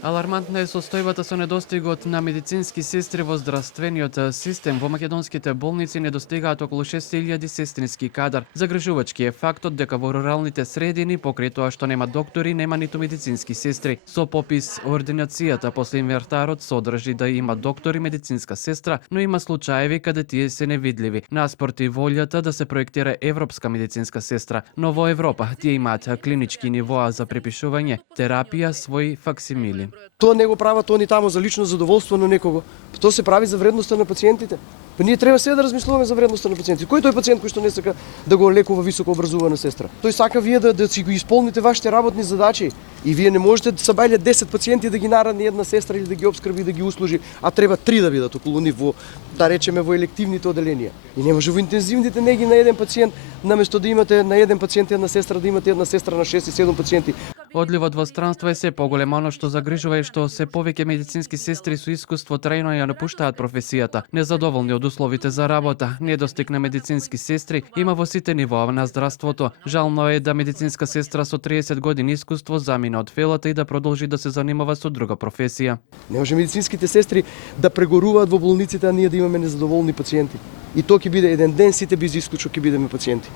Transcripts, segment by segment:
Алармантна е состојбата со недостигот на медицински сестри во здравствениот систем. Во македонските болници недостигаат околу 6000 сестрински кадар. Загрижувачки е фактот дека во руралните средини, покрај тоа што нема доктори, нема ниту медицински сестри. Со попис ординацијата после инвентарот содржи да има доктор и медицинска сестра, но има случаеви каде тие се невидливи. Наспроти волјата да се проектира европска медицинска сестра, но во Европа тие имаат клинички нивоа за препишување, терапија, свој факсимили. Тоа не го прават они таму за лично задоволство на некого. Тоа се прави за вредноста на пациентите. Па ние треба сега да размислуваме за вредноста на пациентите. Кој тој пациент кој што не сака да го лекува високо образована сестра? Тој сака вие да си го исполните вашите работни задачи и вие не можете да сабајле 10 пациенти да ги нарадне една сестра или да ги обскрби, да ги услужи, а треба 3 да бидат околу нив во, да речеме, во елективните оделенија. И не може во интензивните неги на еден пациент, наместо да имате на еден пациент една сестра, да имате една сестра на 6 и 7 пациенти. Одливот во странство е се поголем, оно што загрижува е што се повеќе медицински сестри со искуство трајно ја напуштаат професијата, незадоволни од условите за работа, недостиг на медицински сестри има во сите нивоа на здравството. Жално е да медицинска сестра со 30 години искуство замина од фелата и да продолжи да се занимава со друга професија. Не може медицинските сестри да прегоруваат во болниците, а ние да имаме незадоволни пациенти. И тоа ќе биде еден ден, сите без исклучок ќе бидеме пациенти.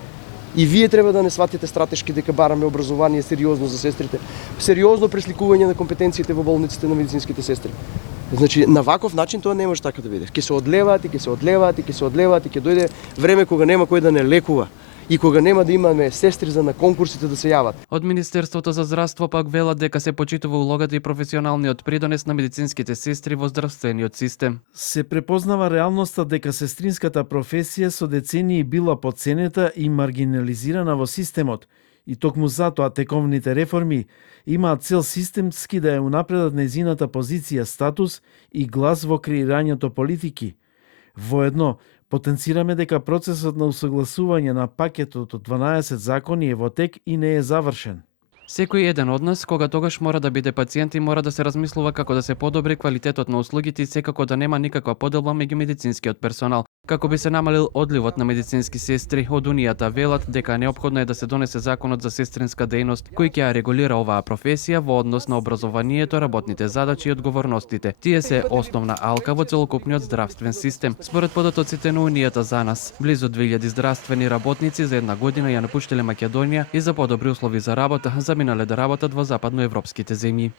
И вие треба да не сватите стратешки дека бараме образование сериозно за сестрите, сериозно пресликување на компетенциите во болниците на медицинските сестри. Значи, на ваков начин тоа не може така да биде. Ќе се одлеваат и ќе се одлеваат и ќе се одлеваат и ќе дојде време кога нема кој да не лекува и кога нема да имаме сестри за на конкурсите да се јават. Од Министерството за здравство пак велат дека се почитува улогата и професионалниот придонес на медицинските сестри во здравствениот систем. Се препознава реалноста дека сестринската професија со децении била потценета и маргинализирана во системот, и токму затоа тековните реформи имаат цел системски да ја унапредат нејзината позиција, статус и глас во креирањето политики. Воедно, потенцираме дека процесот на усогласување на пакетот од 12 закони е во тек и не е завршен. Секој еден од нас, кога тогаш мора да биде пациент и мора да се размислува како да се подобри квалитетот на услугите и секако да нема никаква поделба меѓу медицинскиот персонал. Како би се намалил одливот на медицински сестри, од Унијата велат дека неопходно е да се донесе законот за сестринска дејност, кој ќе ја регулира оваа професија во однос на образованието, работните задачи и одговорностите. Тие се основна алка во целокупниот здравствен систем. Според податоците на Унијата за нас, близу 2000 здравствени работници за една година ја напуштиле Македонија и за подобри услови за работа заминале да работат во западноевропските земји.